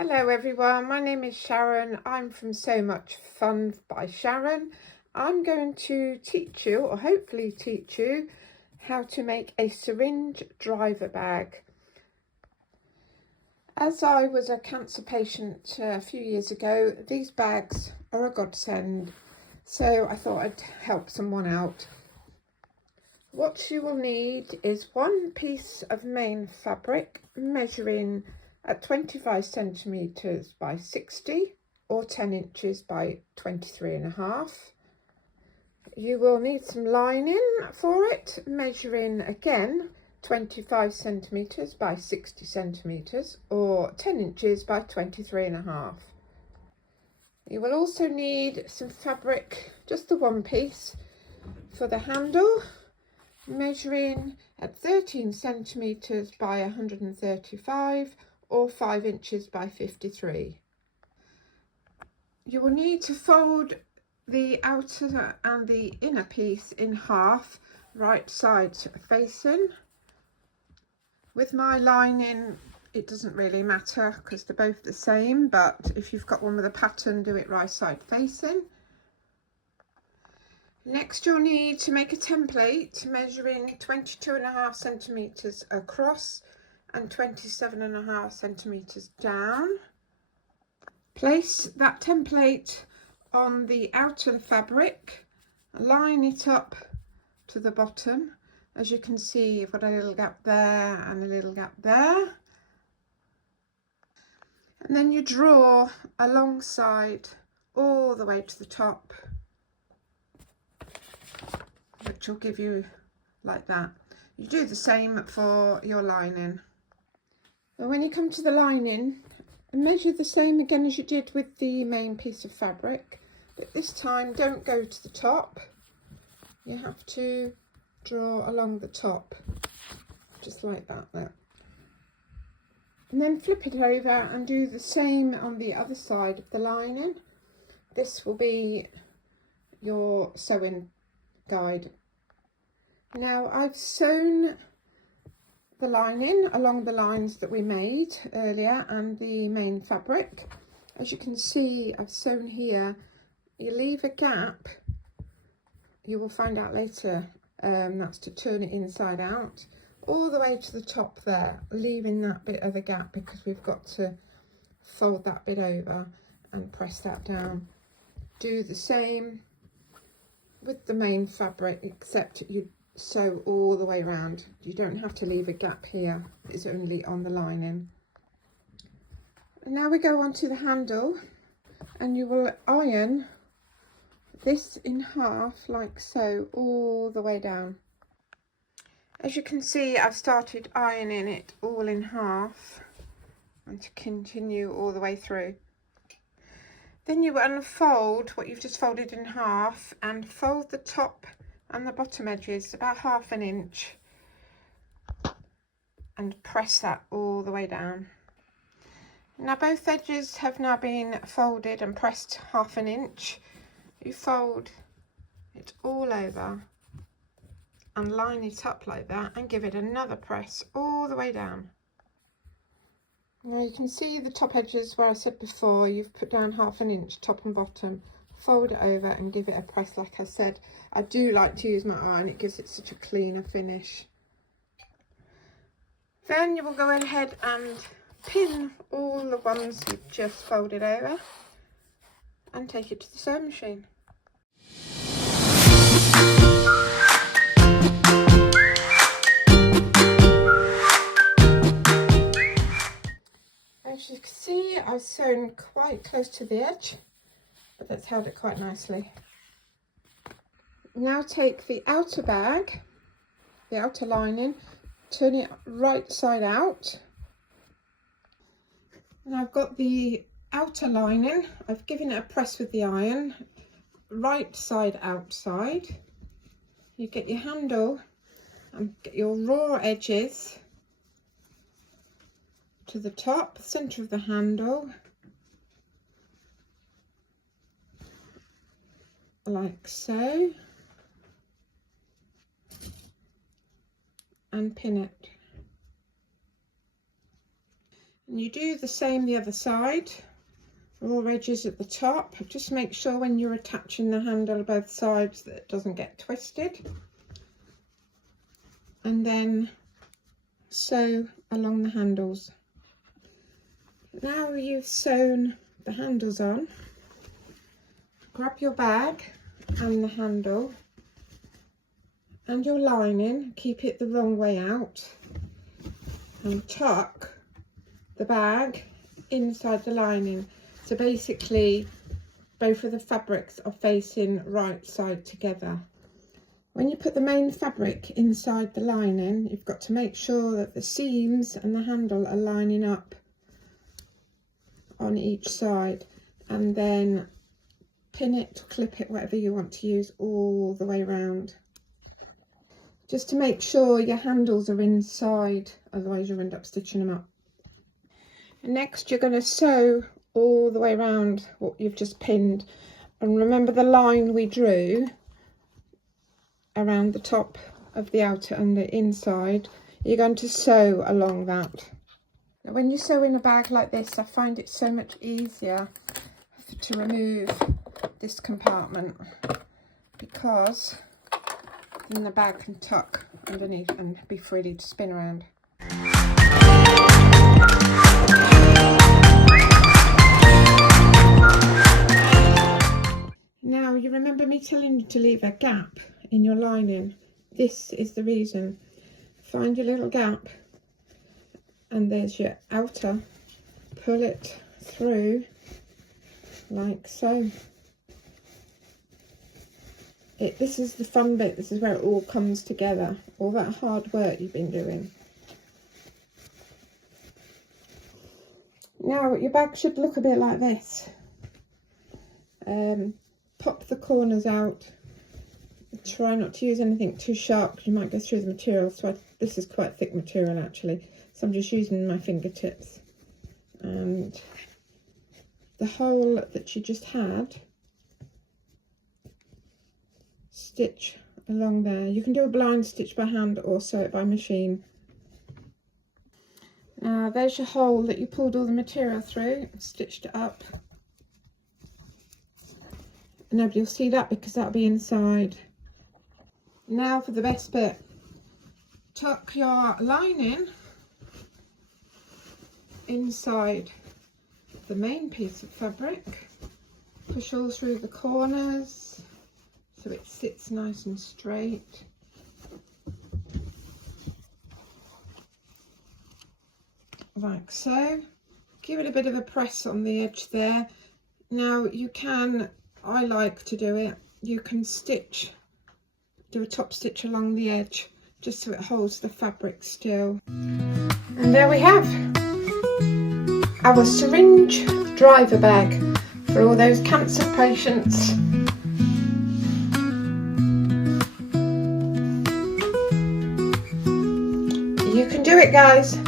Hello everyone, my name is Sharon. I'm from So Much Fun by Sharon. I'm going to teach you, or hopefully teach you, how to make a syringe driver bag. As I was a cancer patient a few years ago, these bags are a godsend, so I thought I'd help someone out. What you will need is one piece of main fabric measuring at 25 centimeters by 60 or 10 inches by 23.5. You will need some lining for it, measuring again 25 centimeters by 60 centimeters or 10 inches by 23.5. You will also need some fabric, just the one piece, for the handle, measuring at 13 centimeters by 135 or 5 inches by 53. You will need to fold the outer and the inner piece in half, right side facing. With my lining, it doesn't really matter because they're both the same, but if you've got one with a pattern, do it right side facing. Next, you'll need to make a template measuring 22.5 centimeters across and 27.5 centimeters down. Place that template on the outer fabric, line it up to the bottom. As you can see, you've got a little gap there and a little gap there. And then you draw alongside all the way to the top, which will give you like that. You do the same for your lining. And when you come to the lining, measure the same again as you did with the main piece of fabric, but this time don't go to the top. You have to draw along the top, just like that there. And then flip it over and do the same on the other side of the lining. This will be your sewing guide. Now I've sewn the lining along the lines that we made earlier and the main fabric. As you can see, I've sewn here. You leave a gap, you will find out later, that's to turn it inside out, all the way to the top there, leaving that bit of the gap because we've got to fold that bit over and press that down. Do the same with the main fabric, except you sew all the way around. You don't have to leave a gap here, it's only on the lining. And now we go on to the handle, and you will iron this in half like so, all the way down. As you can see, I've started ironing it all in half and to continue all the way through. Then you unfold what you've just folded in half and fold the top and the bottom edges about 1/2 inch and press that all the way down. Now both edges have now been folded and pressed 1/2 inch. You fold it all over and line it up like that and give it another press all the way down. Now you can see the top edges where I said before, you've put down 1/2 inch top and bottom. Fold it over and give it a press. Like I said, I do like to use my iron, it gives it such a cleaner finish. Then you will go ahead and pin all the ones you've just folded over and take it to the sewing machine. As you can see, I've sewn quite close to the edge, but that's held it quite nicely. Now take the outer bag, the outer lining, turn it right side out. And I've got the outer lining, I've given it a press with the iron, right side outside. You get your handle and get your raw edges to the top, centre of the handle, like so, and pin it. And you do the same the other side, raw edges at the top. Just make sure when you're attaching the handle both sides that it doesn't get twisted. And then sew along the handles. Now you've sewn the handles on, grab your bag and the handle and your lining, keep it the wrong way out, and tuck the bag inside the lining. So basically both of the fabrics are facing right side together. When you put the main fabric inside the lining, you've got to make sure that the seams and the handle are lining up on each side, and then pin it, clip it, whatever you want to use, all the way around, just to make sure your handles are inside, otherwise you'll end up stitching them up. And next you're going to sew all the way around what you've just pinned, and remember the line we drew around the top of the outer and the inside. You're going to sew along that. Now when you sew in a bag like this, I find it so much easier to remove this compartment, because then the bag can tuck underneath and be free to spin around. Now you remember me telling you to leave a gap in your lining. This is the reason. Find your little gap and there's your outer, pull it through like so. This is the fun bit, this is where it all comes together, all that hard work you've been doing. Now your bag should look a bit like this. Pop the corners out. Try not to use anything too sharp, you might go through the material. So this is quite thick material actually, so I'm just using my fingertips. And the hole that you just had, stitch along there. You can do a blind stitch by hand or sew it by machine. Now there's your hole that you pulled all the material through, stitched it up. And nobody will see that because that'll be inside. Now for the best bit. Tuck your lining inside the main piece of fabric. Push all through the corners so it sits nice and straight. Like so. Give it a bit of a press on the edge there. Now you can, I like to do it, you can do a top stitch along the edge just so it holds the fabric still. And there we have our syringe driver bag for all those cancer patients. You can do it, guys.